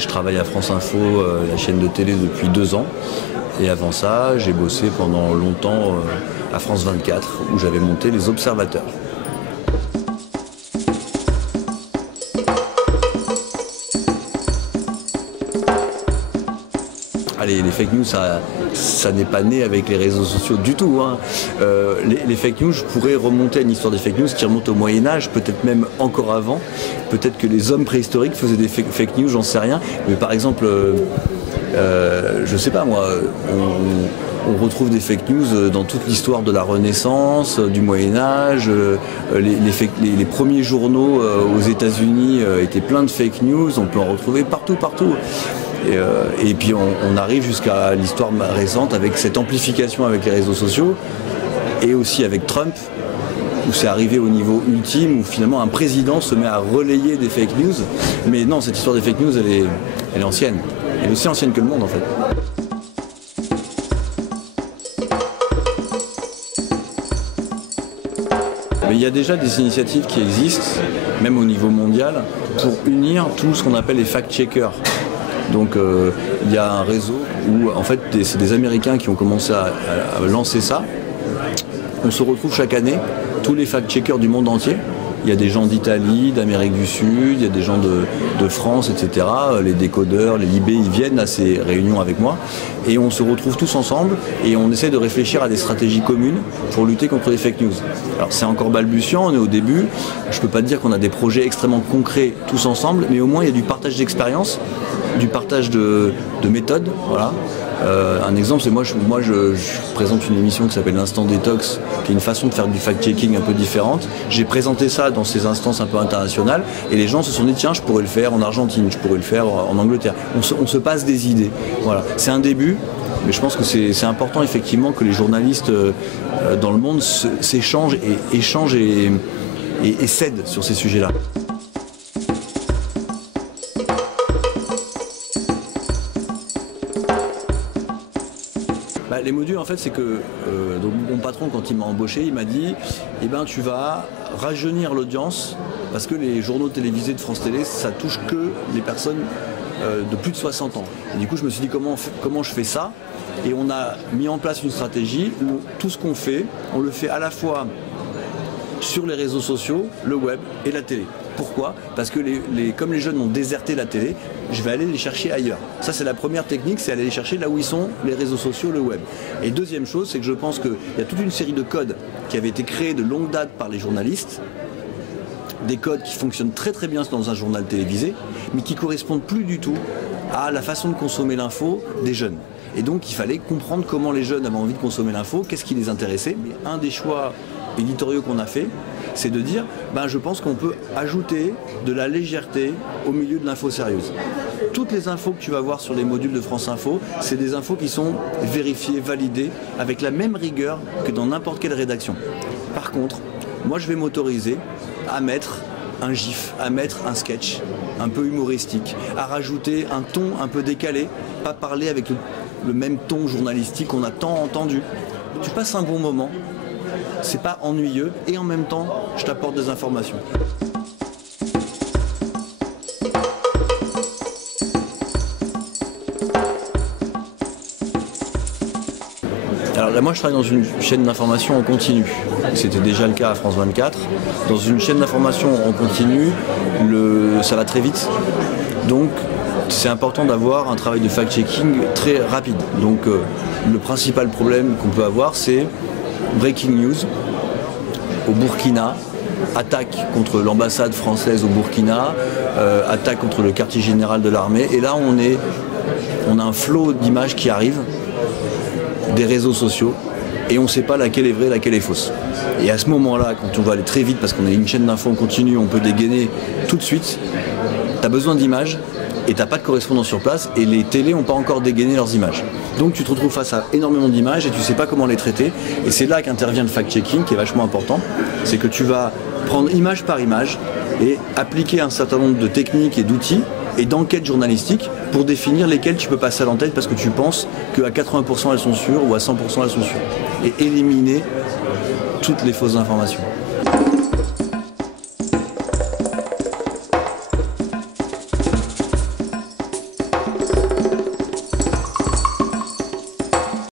je travaille à France Info, la chaîne de télé, depuis 2 ans. Et avant ça, j'ai bossé pendant longtemps à France 24, où j'avais monté Les Observateurs. Allez, les fake news, ça n'est pas né avec les réseaux sociaux du tout, hein. Les fake news, je pourrais remonter à une histoire des fake news qui remonte au Moyen-Âge, peut-être même encore avant. Peut-être que les hommes préhistoriques faisaient des fake news, j'en sais rien. Mais par exemple, je sais pas moi, on retrouve des fake news dans toute l'histoire de la Renaissance, du Moyen-Âge. Les premiers journaux aux États-Unis étaient pleins de fake news, on peut en retrouver partout. Et puis on arrive jusqu'à l'histoire récente avec cette amplification avec les réseaux sociaux et aussi avec Trump, où c'est arrivé au niveau ultime, où finalement un président se met à relayer des fake news. Mais non, cette histoire des fake news, elle est ancienne. Elle est aussi ancienne que le monde en fait. Mais il y a déjà des initiatives qui existent, même au niveau mondial, pour unir tout ce qu'on appelle les fact-checkers. Donc il y a un réseau où en fait c'est des Américains qui ont commencé à lancer ça. On se retrouve chaque année, tous les fact-checkers du monde entier. Il y a des gens d'Italie, d'Amérique du Sud, il y a des gens de France, etc. Les décodeurs, les Libé, ils viennent à ces réunions avec moi. Et on se retrouve tous ensemble et on essaie de réfléchir à des stratégies communes pour lutter contre les fake news. Alors c'est encore balbutiant, on est au début. Je ne peux pas dire qu'on a des projets extrêmement concrets tous ensemble, mais au moins il y a du partage d'expérience, du partage de méthodes. Voilà. Un exemple, c'est moi je présente une émission qui s'appelle l'Instant Détox, qui est une façon de faire du fact-checking un peu différente. J'ai présenté ça dans ces instances un peu internationales et les gens se sont dit tiens, je pourrais le faire en Argentine, je pourrais le faire en Angleterre. On se passe des idées. Voilà. C'est un début, mais je pense que c'est important effectivement que les journalistes dans le monde s'échangent et échangent et cèdent sur ces sujets-là. Les modules, en fait, c'est que donc mon patron, quand il m'a embauché, il m'a dit eh ben, tu vas rajeunir l'audience parce que les journaux télévisés de France Télé, ça touche que les personnes de plus de 60 ans. Et du coup, je me suis dit comment je fais ça? Et on a mis en place une stratégie où tout ce qu'on fait, on le fait à la fois sur les réseaux sociaux, le web et la télé. Pourquoi? Parce que comme les jeunes ont déserté la télé, je vais aller les chercher ailleurs. Ça, c'est la première technique, c'est aller les chercher là où ils sont, les réseaux sociaux, le web. Et deuxième chose, c'est que je pense qu'il y a toute une série de codes qui avaient été créés de longue date par les journalistes, des codes qui fonctionnent très très bien dans un journal télévisé, mais qui ne correspondent plus du tout à la façon de consommer l'info des jeunes. Et donc, il fallait comprendre comment les jeunes avaient envie de consommer l'info, qu'est-ce qui les intéressait. Mais un des choix éditoriaux qu'on a fait, c'est de dire je pense qu'on peut ajouter de la légèreté au milieu de l'info sérieuse. Toutes les infos que tu vas voir sur les modules de France Info, c'est des infos qui sont vérifiées, validées, avec la même rigueur que dans n'importe quelle rédaction. Par contre, moi je vais m'autoriser à mettre un gif, à mettre un sketch un peu humoristique, à rajouter un ton un peu décalé, pas parler avec le même ton journalistique qu'on a tant entendu. Tu passes un bon moment, c'est pas ennuyeux et en même temps, je t'apporte des informations. Alors là, moi je travaille dans une chaîne d'information en continu. C'était déjà le cas à France 24. Dans une chaîne d'information en continu, ça va très vite. Donc c'est important d'avoir un travail de fact-checking très rapide. Donc le principal problème qu'on peut avoir, c'est breaking news au Burkina, attaque contre l'ambassade française au Burkina, attaque contre le quartier général de l'armée. Et là, on a un flot d'images qui arrivent des réseaux sociaux et on ne sait pas laquelle est vraie, laquelle est fausse. Et à ce moment-là, quand on va aller très vite, parce qu'on est une chaîne d'infos en continu, on peut dégainer tout de suite, tu as besoin d'images et tu n'as pas de correspondant sur place et les télés n'ont pas encore dégainé leurs images. Donc tu te retrouves face à énormément d'images et tu ne sais pas comment les traiter. Et c'est là qu'intervient le fact-checking qui est vachement important. C'est que tu vas prendre image par image et appliquer un certain nombre de techniques et d'outils et d'enquêtes journalistiques pour définir lesquelles tu peux passer à l'antenne parce que tu penses qu'à 80% elles sont sûres ou à 100% elles sont sûres. Et éliminer toutes les fausses informations.